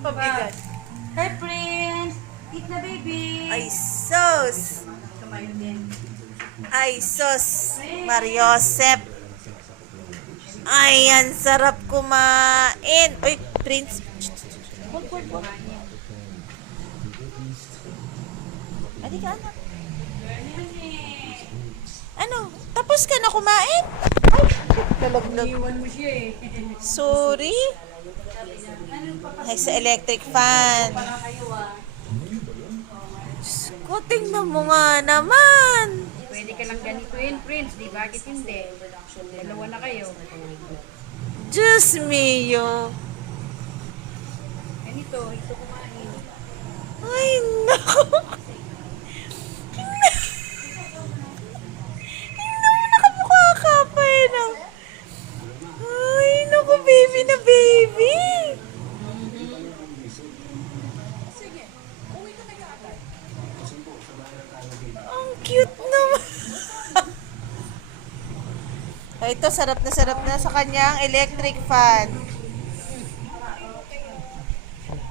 Pabigat. Hi, Prince! Eat na, baby! Ay, sus! Ay, sus! Mariosep! Ay, ang sarap kumain! Uy, Prince! Wag, wag, wag. Halika, anak. Ano? Tapos ka na kumain? Ay, nalaglag. Iwan mo siya eh. Sorry. Ay, sa electric fan. Diyos ko, tingnan mo nga naman. Pwede ka lang ganituin, Prince. Di bakit hindi? Dalawa na kayo. Diyos mio. Ganito, ito kumain. Ay, naku. Tingnan mo, nakamukha ka pa eh. No? Ay, naku, baby na baby. Ang cute naman. Ay, ito, sarap na sa kanyang electric fan.